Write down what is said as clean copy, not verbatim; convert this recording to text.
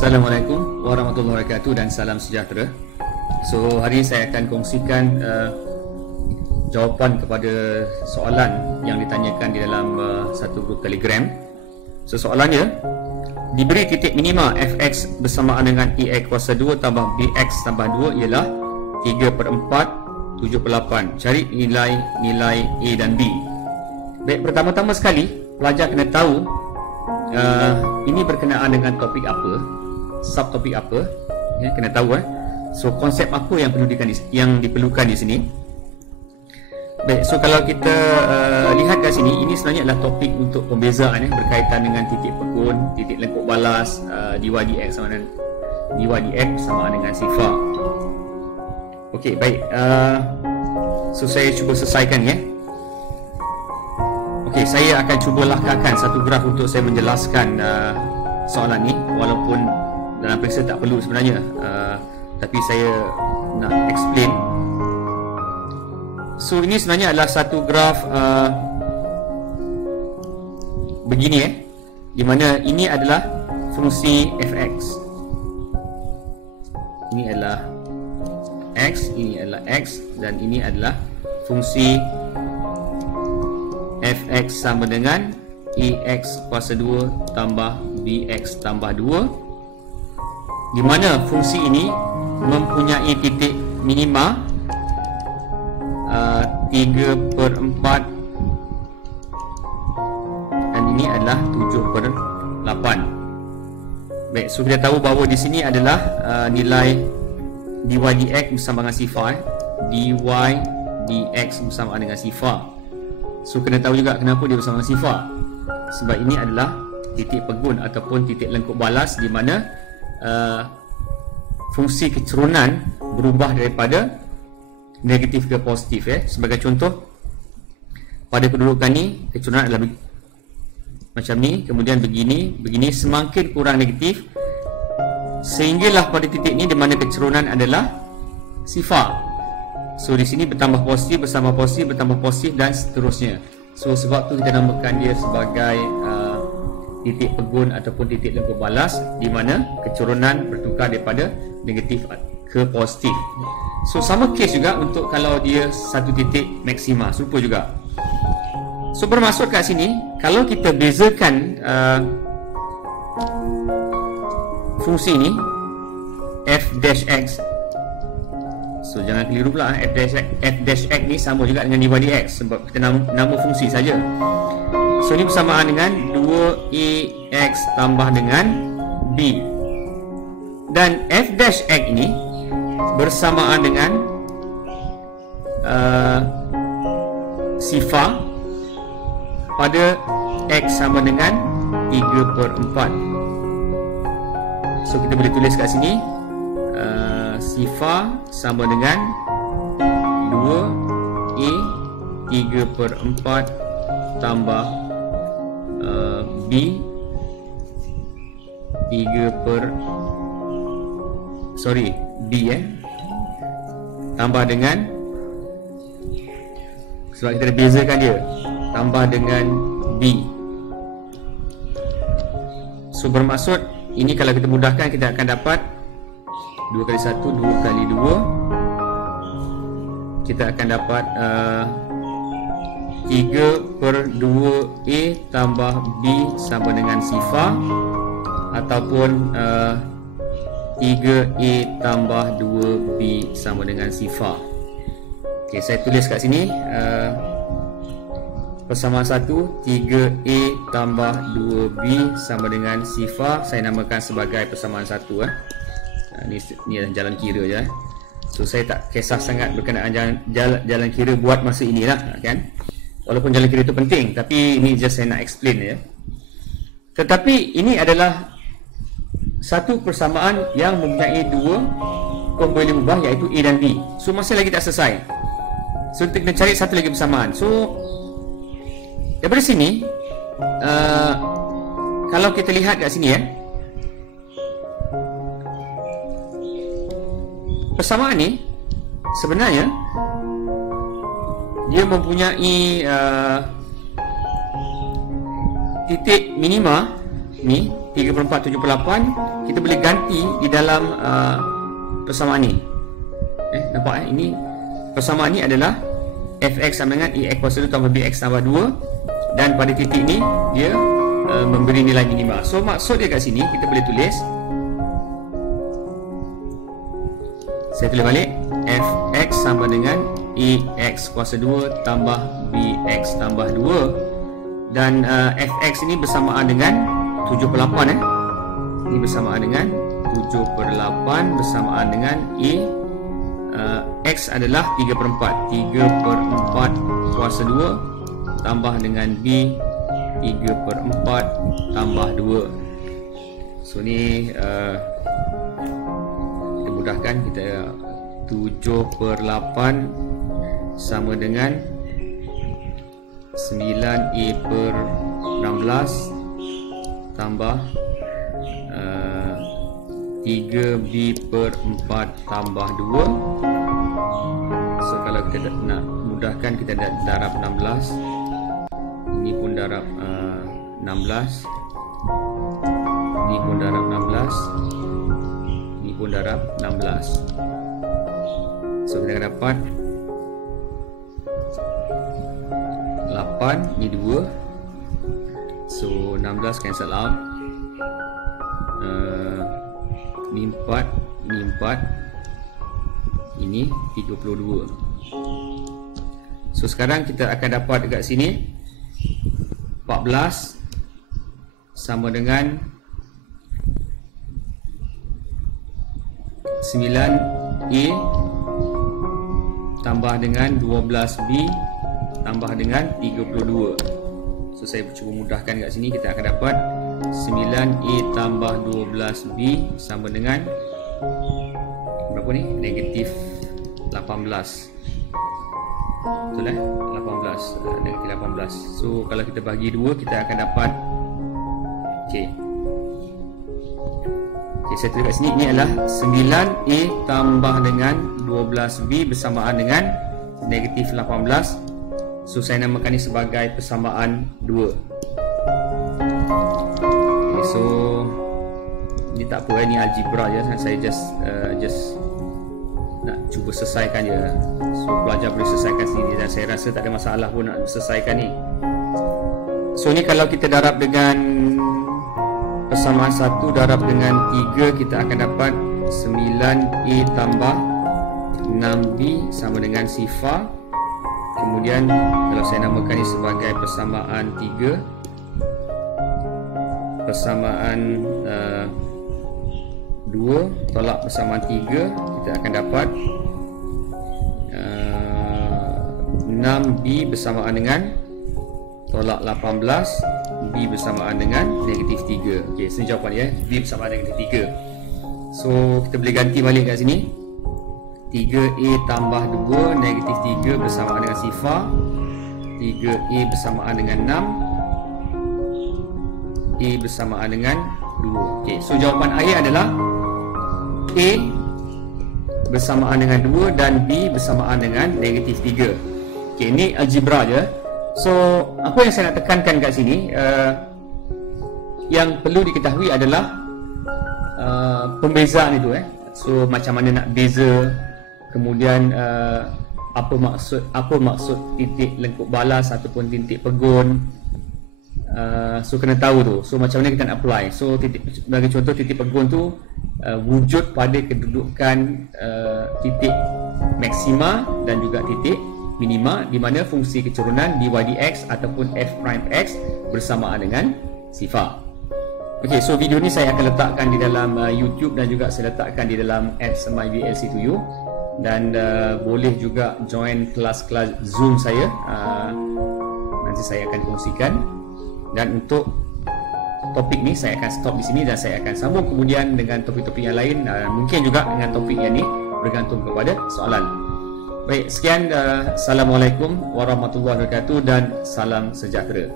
Assalamualaikum warahmatullahi wabarakatuh dan salam sejahtera. So hari ini saya akan kongsikan jawapan kepada soalan yang ditanyakan di dalam satu grup Telegram. So soalannya, diberi titik minima fx bersamaan dengan EX kuasa 2 tambah BX tambah 2 ialah 3/4 78. Cari nilai A dan B. Baik, pertama-tama sekali pelajar kena tahu ini berkenaan dengan topik apa, subtopik apa, ya, kena tahu So konsep apa yang diperlukan di sini. Baik, so kalau kita lihat kat sini, ini sebenarnya adalah topik untuk pembezaan berkaitan dengan titik pegun, titik lengkuk balas, dy dx sama dengan dy dx sama dengan sifar. Okey, baik. So saya cuba selesaikan ya. Okey, saya akan cuba lakarkan satu graf untuk saya menjelaskan soalan ni, walaupun dalam periksa tak perlu sebenarnya, tapi saya nak explain. So ini sebenarnya adalah satu graf begini di mana ini adalah fungsi fx. Ini adalah x, ini adalah x, dan ini adalah fungsi fx sama dengan ax kuasa 2 tambah bx tambah 2, di mana fungsi ini mempunyai titik minima 3/4 dan ini adalah 7/8. Baik, so kita tahu bahawa di sini adalah nilai dy dx bersama dengan sifar, dy dx bersama dengan sifar. So kena tahu juga kenapa dia bersama dengan sifar, sebab ini adalah titik pegun ataupun titik lengkuk balas di mana fungsi kecerunan berubah daripada negatif ke positif. Sebagai contoh, pada kedudukan ni kecerunan adalah macam ni, kemudian begini, semakin kurang negatif sehinggalah pada titik ni di mana kecerunan adalah sifar. So di sini bertambah positif bersama positif bertambah positif dan seterusnya. So sebab tu kita namakan dia sebagai titik pegun ataupun titik lengkuk balas di mana kecerunan bertukar daripada negatif ke positif. So sama kes juga untuk kalau dia satu titik maksima, serupa juga. So bermaksud kat sini, kalau kita bezakan fungsi ini f-x, so jangan keliru pula, f-x ni sama juga dengan dy dx sebab kita nama fungsi saja. So ini bersamaan dengan 2ax tambah dengan b, dan f-x ini bersamaan dengan sifar pada x sama dengan 3/4. So kita boleh tulis kat sini sifar sama dengan 2a 3/4 tambah b 3 b tambah dengan, sebab kita dah bezakan dia, tambah dengan b. So bermaksud ini kalau kita mudahkan, kita akan dapat 2 kali 1 2 kali 2, kita akan dapat 3/2a tambah b sama dengan sifar, ataupun 3a tambah 2b sama dengan sifar. Okey, saya tulis kat sini persamaan 1, 3a tambah 2b sama dengan sifar, saya namakan sebagai persamaan 1. Ni adalah jalan kira je. So saya tak kisah sangat berkenaan jalan kira buat masa inilah, kan. Walaupun jalan kira itu penting, tapi ini just saya nak explain ya. Tetapi ini adalah satu persamaan yang mempunyai dua komponen ubah, iaitu A dan B. So masih lagi tak selesai. So kita kena cari satu lagi persamaan. So daripada sini, kalau kita lihat kat sini persamaan ni sebenarnya dia mempunyai titik minima ni 3/4 78, kita boleh ganti di dalam persamaan ni. Nampak ini persamaan ni adalah fx sama dengan EX kuasa 2 tambah BX tambah 2, dan pada titik ni dia memberi nilai minima. So maksud dia kat sini kita boleh tulis, saya tulis balik, fx sama dengan EX kuasa 2 tambah BX tambah 2, dan fx ini bersamaan dengan 7/8. Ini bersamaan dengan 7/8 bersamaan dengan X adalah 3/4. 3/4 kuasa 2 tambah dengan B 3/4 tambah 2. So ni kita mudahkan, kita 7/8 sama dengan 9A/16 tambah 3B/4 tambah 2. So kalau kita nak mudahkan, kita darab 16, ini pun darab 16, ini pun darab 16, ini pun darab 16. So kita akan dapat 8, ini 2. So 16 cancel out, ini 4, ini 4, ini 32. So sekarang kita akan dapat dekat sini 14 sama dengan 9A tambah dengan 12B tambah dengan 32. So saya cuba mudahkan kat sini, kita akan dapat 9A tambah 12B sama dengan berapa ni? Negatif 18. Betul 18, negatif 18. So kalau kita bagi 2, kita akan dapat okey, saya tulis kat sini, ini adalah 9A tambah dengan 12B bersamaan dengan negatif 18. So saya namakan ini sebagai persamaan 2. Okay, so ni tak apa, ni algebra je. Saya just nak cuba selesaikan je. So pelajar boleh selesaikan sendiri, dan saya rasa tak ada masalah pun nak selesaikan ni. So ni kalau kita darab dengan persamaan 1 darab dengan 3, kita akan dapat 9A tambah 6B sama dengan sifar. Kemudian kalau saya namakan ini sebagai persamaan 3, persamaan 2 tolak persamaan 3, kita akan dapat 6B bersamaan dengan tolak 18, B bersamaan dengan negatif 3. Okey, so jawapan ya, B bersamaan dengan negatif 3. So kita boleh ganti balik kat sini, 3A tambah 2 negatif 3 bersamaan dengan sifar, 3A bersamaan dengan 6, A bersamaan dengan 2. Okey, so jawapan akhir adalah A bersamaan dengan 2 dan B bersamaan dengan negatif 3. Okey, ini algebra je. So apa yang saya nak tekankan kat sini, yang perlu diketahui adalah pembezaan itu. So macam mana nak beza, kemudian apa maksud titik lengkup balas ataupun titik pegun. So kena tahu tu. So macam mana kita nak apply. So bagi contoh, titik pegun tu wujud pada kedudukan titik maksima dan juga titik minima, di mana fungsi keturunan dy dx ataupun f prime x bersamaan dengan sifar. Okey, so video ni saya akan letakkan di dalam YouTube, dan juga saya letakkan di dalam apps MyVLC2U, dan boleh juga join kelas-kelas Zoom saya. Nanti saya akan kongsikan. Dan untuk topik ni saya akan stop di sini, dan saya akan sambung kemudian dengan topik-topik yang lain, mungkin juga dengan topik yang ni, bergantung kepada soalan. Baik, sekian. Assalamualaikum warahmatullahi wabarakatuh, dan salam sejahtera.